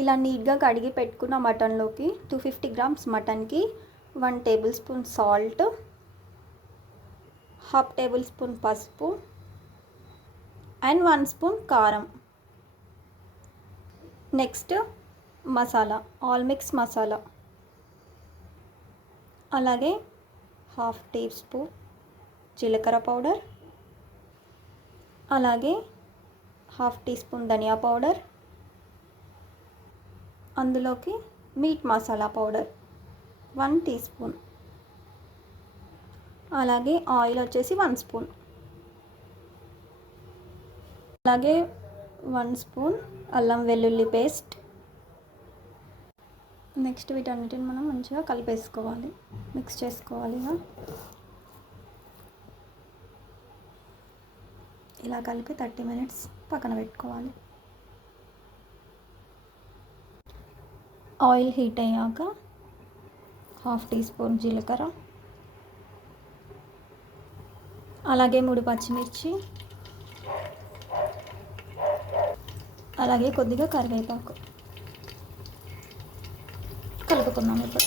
ఇలా నీట్గా కడిగి పెట్టుకున్న మటన్లోకి 250 గ్రామ్స్ మటన్కి 1 table spoon salt, half table spoon పసుపు అండ్ 1 స్పూన్ కారం. నెక్స్ట్ మసాలా, ఆల్ మిక్స్ మసాలా, అలాగే హాఫ్ టీ స్పూన్ జీలకర్ర పౌడర్, అలాగే హాఫ్ టీ స్పూన్ ధనియా పౌడర్, అందులోకి మీట్ మసాలా పౌడర్ 1 టీ స్పూన్, అలాగే ఆయిల్ వచ్చేసి 1 స్పూన్, అలాగే 1 స్పూన్ అల్లం వెల్లుల్లి పేస్ట్. నెక్స్ట్ వీటన్నిటిని మనం మంచిగా కలిపేసుకోవాలి, మిక్స్ చేసుకోవాలి. ఇలా కలిపి 30 మినిట్స్ పక్కన పెట్టుకోవాలి. ఆయిల్ హీట్ అయ్యాక హాఫ్ టీ స్పూన్ జీలకర్ర, అలాగే 3 పచ్చిమిర్చి, అలాగే కొద్దిగా కరివేపాకు కలుపుకుందాం. ఇప్పుడు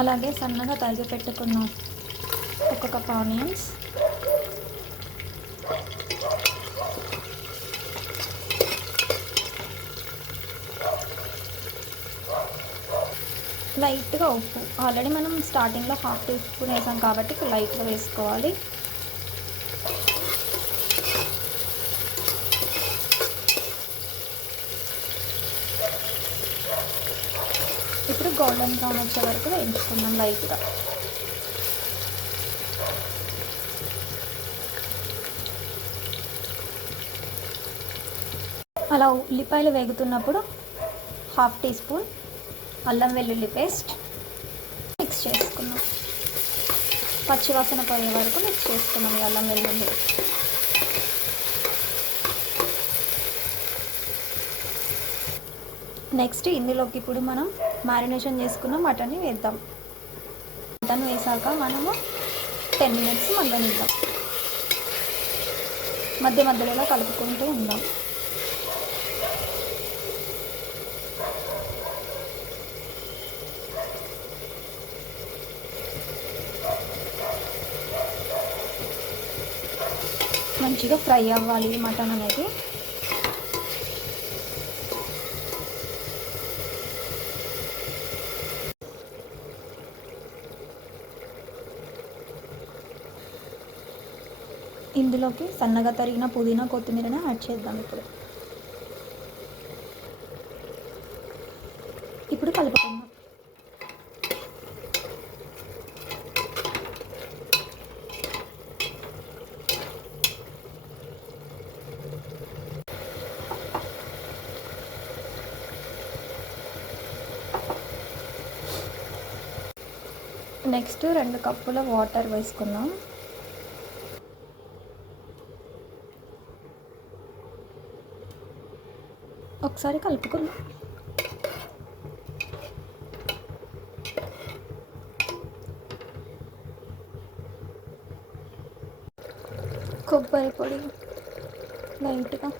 అలాగే సన్నగా తరిగి పెట్టుకున్న 1 కప్ ఆనియన్స్, లైట్గా ఉప్పు. ఆల్రెడీ మనం స్టార్టింగ్లో హాఫ్ టీ స్పూన్ వేసాం కాబట్టి లైట్గా వేసుకోవాలి. ఇప్పుడు గోల్డెన్ బ్రౌన్ వచ్చే వరకు వేయించుకుందాం లైట్గా. అలా ఉల్లిపాయలు వేగుతున్నప్పుడు హాఫ్ టీ స్పూన్ అల్లం వెల్లుల్లి పేస్ట్ మిక్స్ చేసుకున్నాం. పచ్చివాసన పోయే వరకు మిక్స్ చేసుకున్నాం ఈ అల్లం వెల్లుల్లి. నెక్స్ట్ ఇందులోకి ఇప్పుడు మనం మ్యారినేషన్ చేసుకున్న మటన్ని వేద్దాం. మటన్ వేసాక మనము 10 మినిట్స్ మగ్గనిద్దాం. మధ్య మధ్యలో కలుపుకుంటూ ఉందాం. మంచిగా ఫ్రై అవ్వాలి మటన్ అనేది. ఇందులోకి సన్నగా తరిగిన పుదీనా కొత్తిమీరని యాడ్ చేద్దాం. ఇప్పుడు కలుపుకుందాం. నెక్స్ట్ 2 కప్పుల వాటర్ వేసుకుందాం. ఒకసారి కలుపుకుందాం. కొబ్బరి పొడి లైట్గా